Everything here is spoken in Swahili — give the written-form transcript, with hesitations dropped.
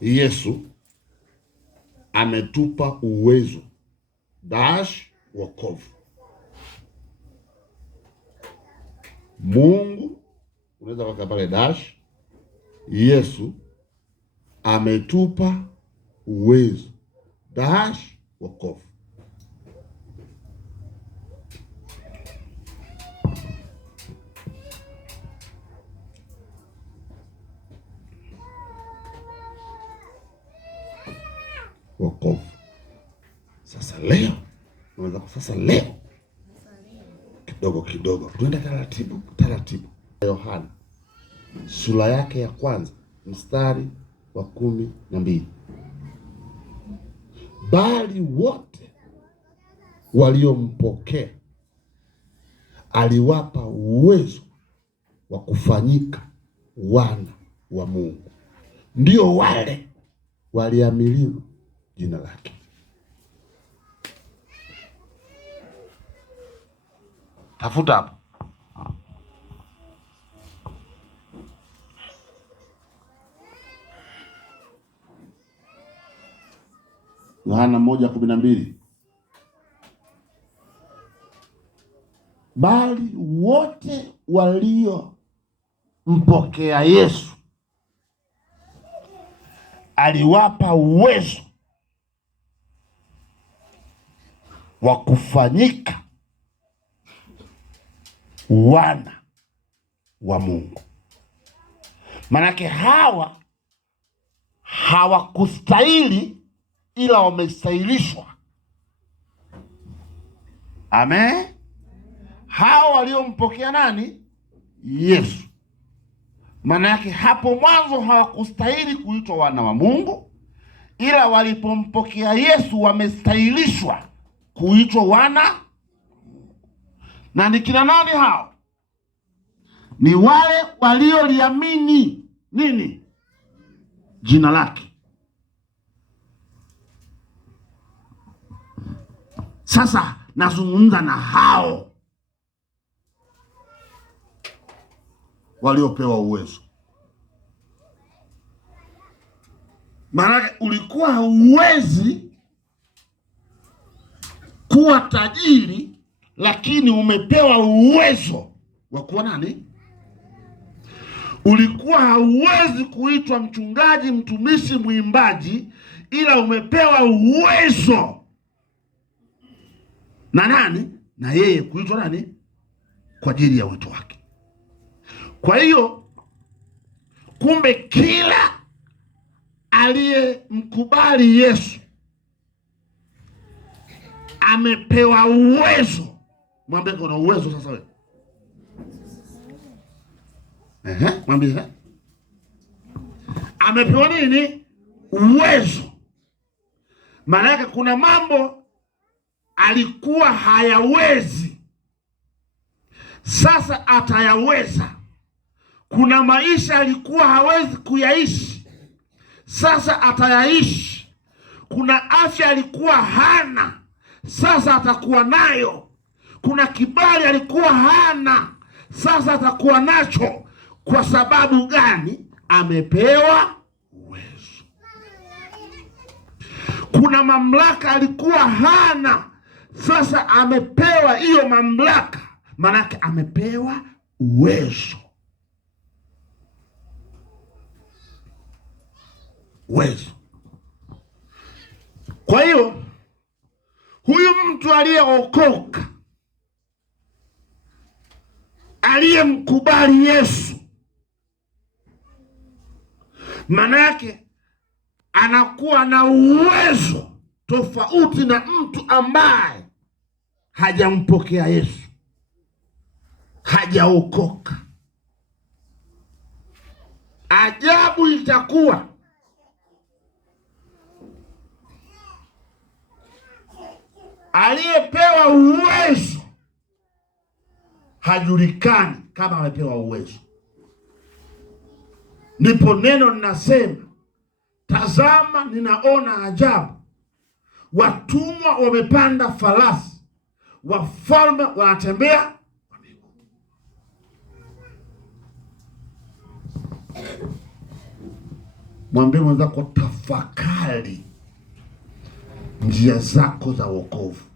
Yesu ametupa uwezo wokovu. Mungu, unaweza weka pale Yesu ametupa uwezo wokovu. Wokovu. Sasa leo kidogo tuende taratibu. Yohana sura yake ya kwanza mstari wa 12. Bali wote waliompokea aliwapa uwezo wa kufanyika wana wa Mungu, ndio wale waliamini jina lake. Tafuta hapo. Yohana 1:12. Bali wote waliompokea Yesu aliwapa uwezo wa kufanyika wana wa Mungu. Manake hawa hawakustahili, ila wamestahilishwa. Amen. Hawa waliompokea nani? Yesu. Maana yake hapo mwanzo hawakustahili kuitwa wana wa Mungu, ila walipompokea Yesu wamestahilishwa kuitwa wana. Na ni kina nani hao? Ni wale walioliamini nini? Jina lake. Sasa nazungumza na hao waliopewa uwezo. Maana ulikuwa hauwezi kuwa tajiri, lakini umepewa uwezo wa kuwa nani? Ulikuwa hauwezi kuitwa mchungaji, mtumishi, mwimbaji, ila umepewa uwezo na nani? Na yeye kuitwa nani? Kwa ajili ya wito wake. Kwa hiyo kumbe kila aliyemkubali Yesu amepewa uwezo. Mwambie kuna uwezo sasa wewe. Mwambie amepewa nini? Uwezo. Maana yake kuna mambo alikuwa hayawezi, sasa atayaweza. Kuna maisha alikuwa hawezi kuyaishi, sasa atayaishi. Kuna afya alikuwa hana, sasa atakuwa nayo. Kuna kibali alikuwa hana, sasa atakuwa nacho. Kwa sababu gani? Amepewa uwezo. Kuna mamlaka alikuwa hana, sasa amepewa hiyo mamlaka. Manake amepewa uwezo. Kwa hiyo huyu mtu aliyeokoka, aliyemkubali Yesu, manake anakuwa na uwezo tofauti na mtu ambaye hajampokea Yesu, hajaokoka. Ajabu itakuwa aliyepewa uwezo hajulikani kama amepewa uwezo. Ndipo neno linasema, tazama ninaona ajabu, watumwa wamepanda farasi, wafalme wanatembea kwa miguu. Mwambie mwenzako tafakari njia zako za wokovu.